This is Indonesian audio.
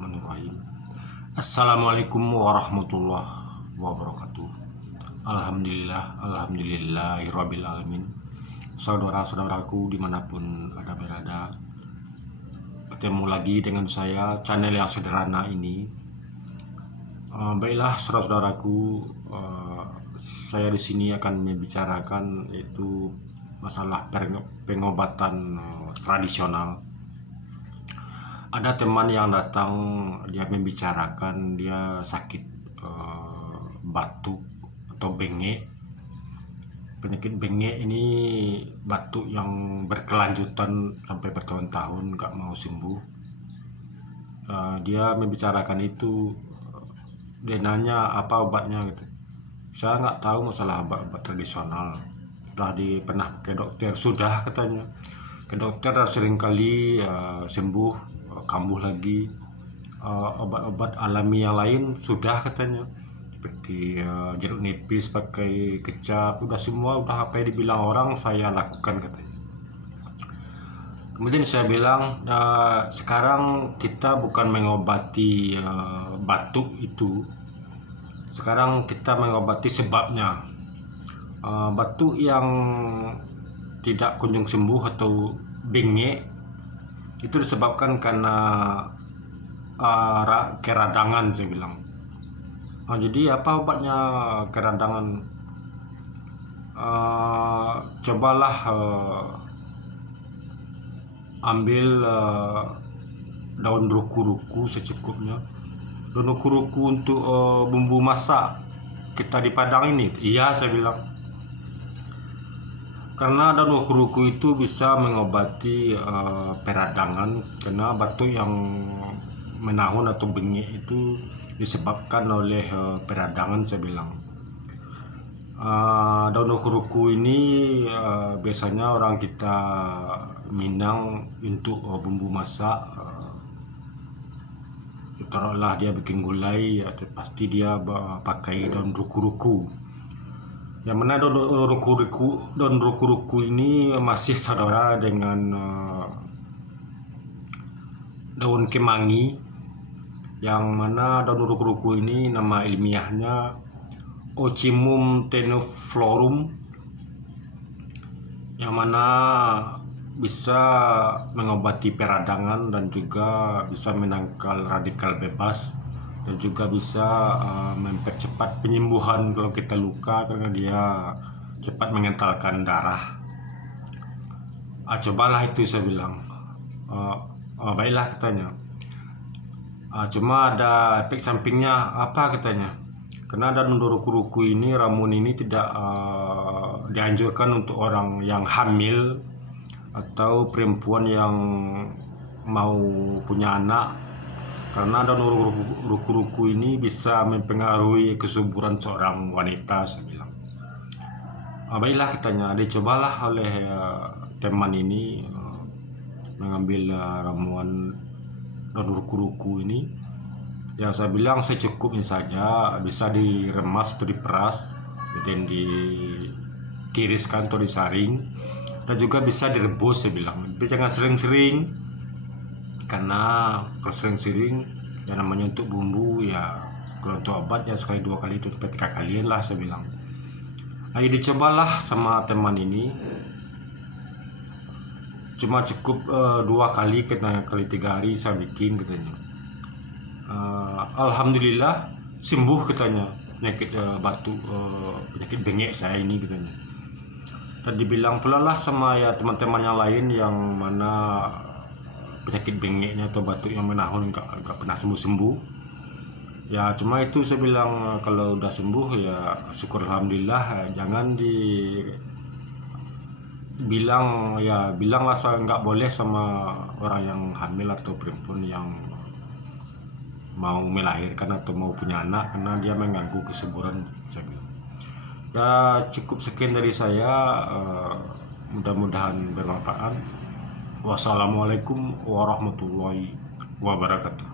Bismillahirrahmanirrahim. Assalamualaikum warahmatullahi wabarakatuh. Alhamdulillahirabbil alamin. Saudara-saudaraku dimanapun Anda berada, ketemu lagi dengan saya, channel yang sederhana ini. Baiklah saudara-saudaraku, saya di sini akan membicarakan yaitu masalah pengobatan tradisional. Ada teman yang datang, dia membicarakan dia sakit batuk atau bengek. Penyakit bengek ini batuk yang berkelanjutan sampai bertahun-tahun gak mau sembuh. Dia membicarakan itu, dia nanya apa obatnya gitu. Saya nggak tahu masalah obat tradisional. Sudah pernah ke dokter, sudah katanya ke dokter seringkali sembuh, kambuh lagi. Obat-obat alami yang lain sudah katanya, seperti jeruk nipis pakai kecap, udah semua, udah apa yang dibilang orang saya lakukan katanya. Kemudian saya bilang, sekarang kita bukan mengobati batuk itu, sekarang kita mengobati sebabnya. Batuk yang tidak kunjung sembuh atau bengek itu disebabkan karena keradangan, saya bilang. Jadi apa obatnya keradangan? Cobalah ambil daun ruku-ruku secukupnya. Daun ruku-ruku untuk bumbu masak kita di Padang ini. Iya, saya bilang. Karena daun ruku-ruku itu bisa mengobati peradangan, karena batuk yang menahun atau bengek itu disebabkan oleh peradangan, saya bilang. Daun ruku-ruku ini biasanya orang kita Minang untuk bumbu masak. Taruhlah dia bikin gulai, pasti dia pakai daun ruku-ruku. Yang mana daun ruku-ruku ini masih saudara dengan daun kemangi, yang mana daun ruku-ruku ini nama ilmiahnya Ocimum tenuiflorum, yang mana bisa mengobati peradangan dan juga bisa menangkal radikal bebas, dan juga bisa mempercepat penyembuhan kalau kita luka, karena dia cepat mengentalkan darah. Cobalah itu, saya bilang. Baiklah katanya. Cuma ada efek sampingnya apa katanya? Karena daun ruku-ruku ini, ramuan ini tidak dianjurkan untuk orang yang hamil atau perempuan yang mau punya anak, karena daun ruku-ruku ini bisa mempengaruhi kesuburan seorang wanita, saya bilang. Baiklah katanya, dicobalah oleh teman ini mengambil ramuan daun ruku-ruku ini. Ya, saya bilang secukupnya saja, bisa diremas atau diperas, kemudian ditiriskan atau disaring, dan juga bisa direbus, saya bilang. Tapi jangan sering-sering, karena kalau sering-sering ya namanya untuk bumbu, ya kalau untuk obat ya sekali 2 kali itu sampai 3 kalian lah, saya bilang. Ayo dicobalah sama teman ini. Cuma cukup 2 kali, kali 3 hari saya bikin katanya. Alhamdulillah sembuh katanya penyakit batuk, penyakit bengek saya ini katanya. Dan dibilang pula lah sama ya teman-teman yang lain yang mana penyakit bengeknya atau batuk yang menahun gak pernah sembuh-sembuh. Ya cuma itu saya bilang, kalau udah sembuh ya syukur alhamdulillah. Jangan bilanglah saya nggak boleh sama orang yang hamil atau perempuan yang mau melahirkan atau mau punya anak, karena dia mengganggu kesuburan, saya bilang. Ya cukup sekian dari saya, mudah-mudahan bermanfaat. Wassalamualaikum warahmatullahi wabarakatuh.